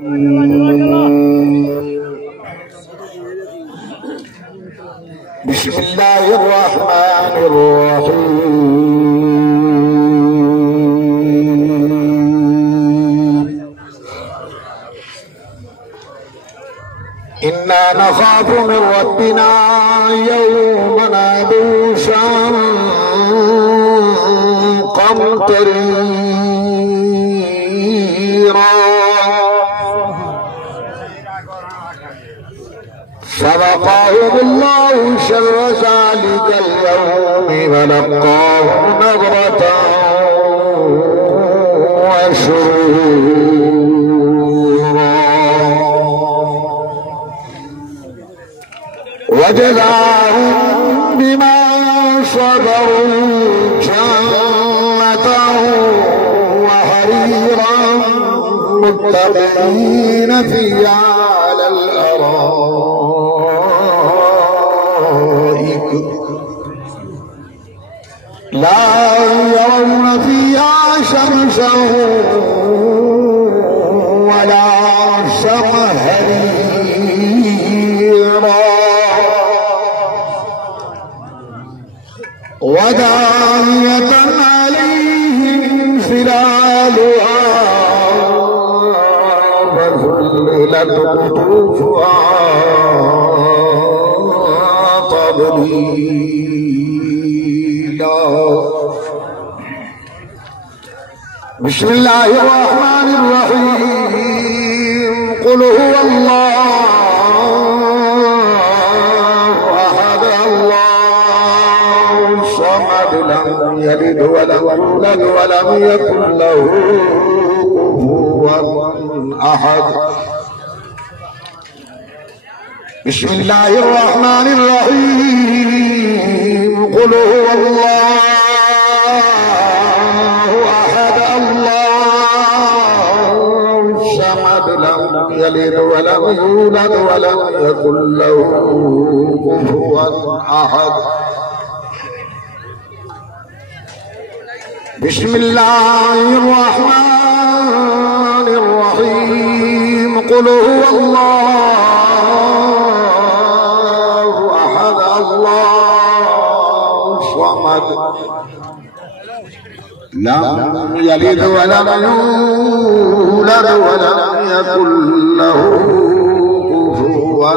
بسم الله الرحمن الرحيم. إنا نخاف من ربنا يوما عبوسا قمطريرا. فوقاهم الله شر ذلك اليوم ولقاهم نضرة وسرورا وجزاهم بما صبروا جنة وحريرا متقين فيها على الأرائك لا يرون فيها شمسا ولا زمهريرا ودانية عليهم ظلالها فذللت قطوفها تضليلا. بسم الله الرحمن الرحيم. قل هو الله أحد الله الصمد لم يلد ولم يولد ولم يكن له كفوا أحد. بسم الله الرحمن الرحيم. قل هو الله أحد الله الصمد لم يلد ولم يولد ولم يكن له كفوا أحد. بسم الله الرحمن الرحيم. قل هو الله أحد الله الصمد لم يلد ولم يولد ولم يكن له كفوا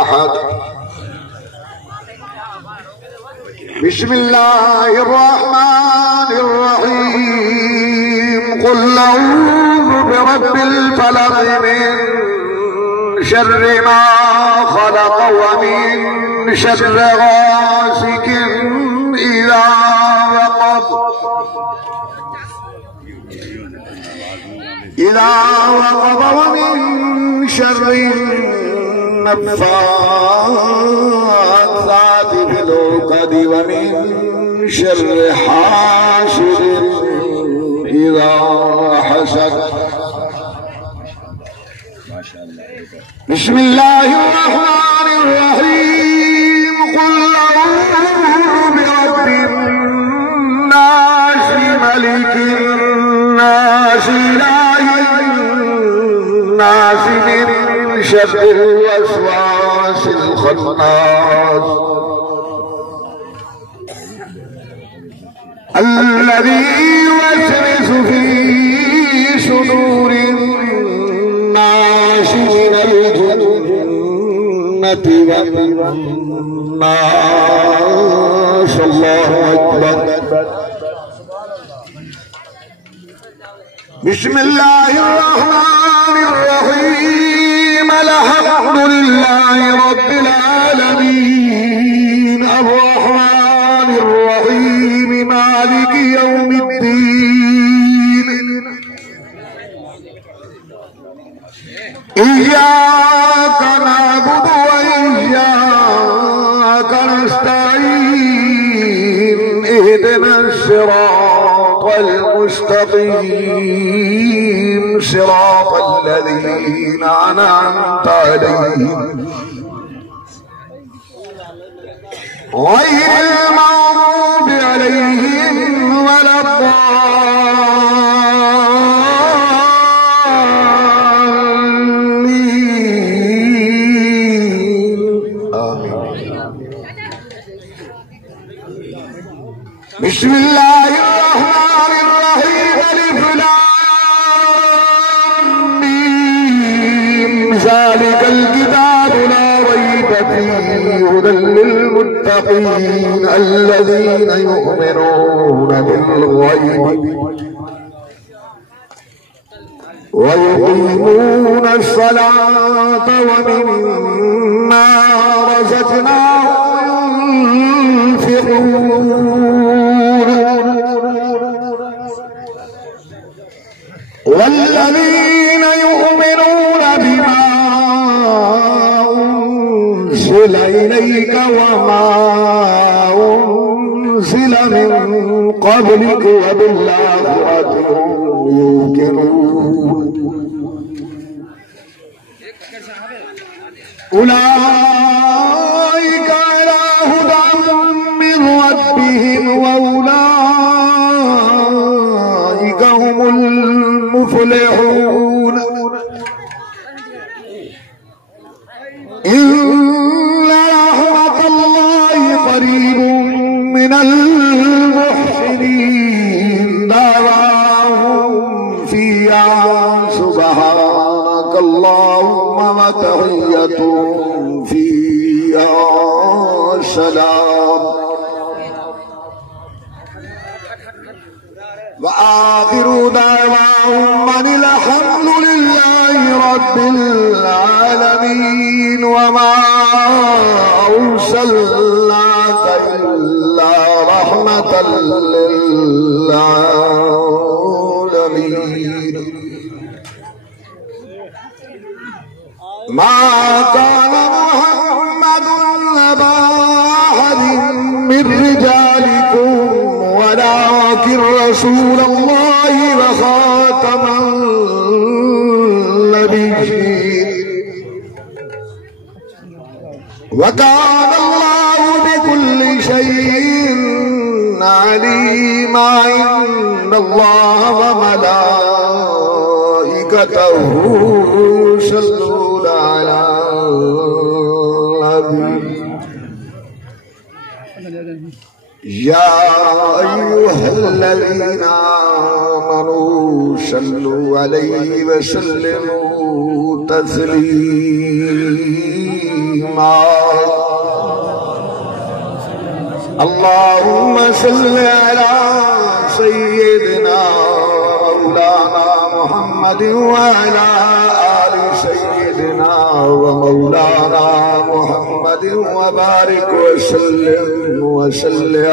أحد. بسم الله الرحمن الرحيم. قل أعوذ برب الفلق من شر ما خلق ومن شر غاسق إذا وقب ومن شر النفاثات في العقد ومن شر حاسد إذا حسد. بسم الله الرحمن الرحيم. قل أعوذ برب الناس ملك الناس إله الناس من شر الوسواس الخناس الذي يوسوس في صدور الناس من الجنة والناس. الله أكبر. بسم الله الرحمن الرحيم. الحمد لله رب العالمين الرحمن الرحيم مالك يوم الدين. إياك نعبد وإياك نستعين. اهدنا الصراط المستقيم صراط الذين أنعمت عليهم غير المغضوب عليهم ولا الضالين. بسم الله الرحمن الرحيم ألف لام ميم ذلك الكتاب لا ريب فيه هدى للمتقين الذين يؤمنون بالغيب ويقيمون الصلاة ومما رزقناهم ينفقون والذين يؤمنون بما أنزل إليك وما أنزل من قبلك وبالآخرة هم يوقنون أولئك على هدى من ربهم وأولئك هم المفلحون إن رحمة الله قريب من المحسنين دعواهم فيها سبحانك اللهم وتحيتهم فيها سلام وآخر دعواهم أن الحمد لله رب العالمين وما أرسلناك إلا رحمة للعالمين ما كان محمد أبا أحد من رجالكم ولكن رسول الله وخاتم النبيين وكان الله بكل شيء عليما إن الله وملائكته يصلون على النبي يا أيها الذين آمنوا صلوا عليه وسلموا تسليما اللهم صل على سيدنا مولانا محمد وعلى آل سيدنا ومولانا محمد وبارك وسلم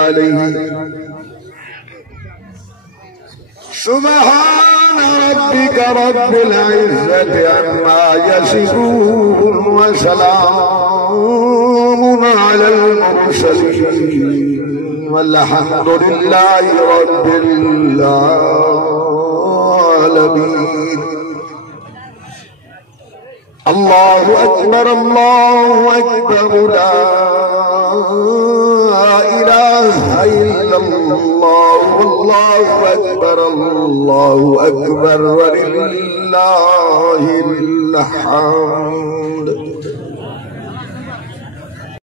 عليه سبحان ربك رب العزة عما يصفون وسلام على المرسلين والحمد لله رب العالمين الله أكبر الله أكبر لا إله إلا الله والله أكبر الله أكبر ولله الحمد